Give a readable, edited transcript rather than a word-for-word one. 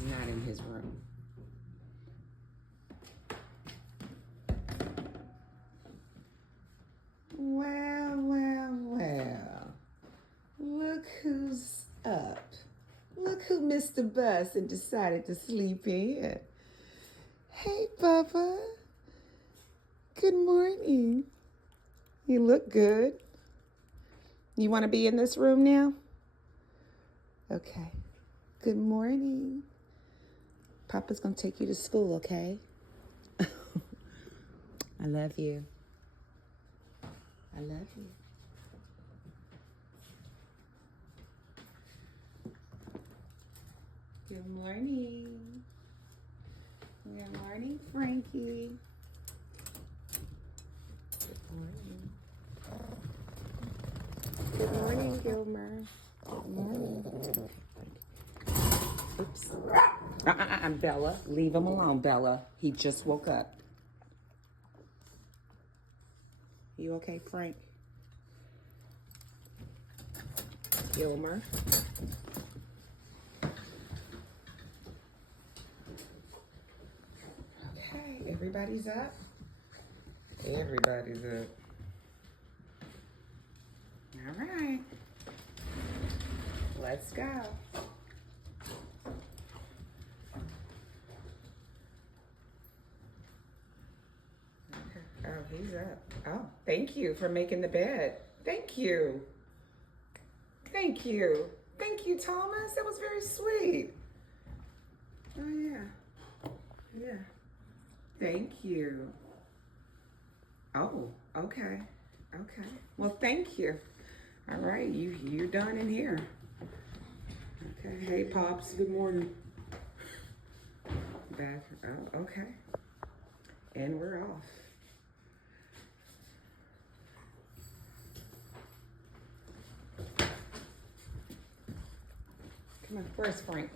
He's not in his room. Well, well, well. Look who's up. Look who missed the bus and decided to sleep in. Hey, Bubba. Good morning. You look good. You want to be in this room now? Okay. Good morning. Papa's going to take you to school, okay? I love you. I love you. Good morning. Good morning, Frankie. Good morning. Good morning, Gilmer. Good morning. Oops. Bella, leave him alone, Bella. He just woke up. You okay, Frank? Gilmer. Okay, everybody's up? Everybody's up. All right. Let's go. Okay. Oh, he's up. Oh, thank you for making the bed. Thank you. Thank you. Thank you, Thomas. That was very sweet. Oh, yeah. Yeah. Thank you. Oh, okay. Okay. Well, thank you. All right, you're done in here. Okay. Hey, Pops. Good morning. Bathroom. Oh, okay. And we're off. Come on. Where's Frank?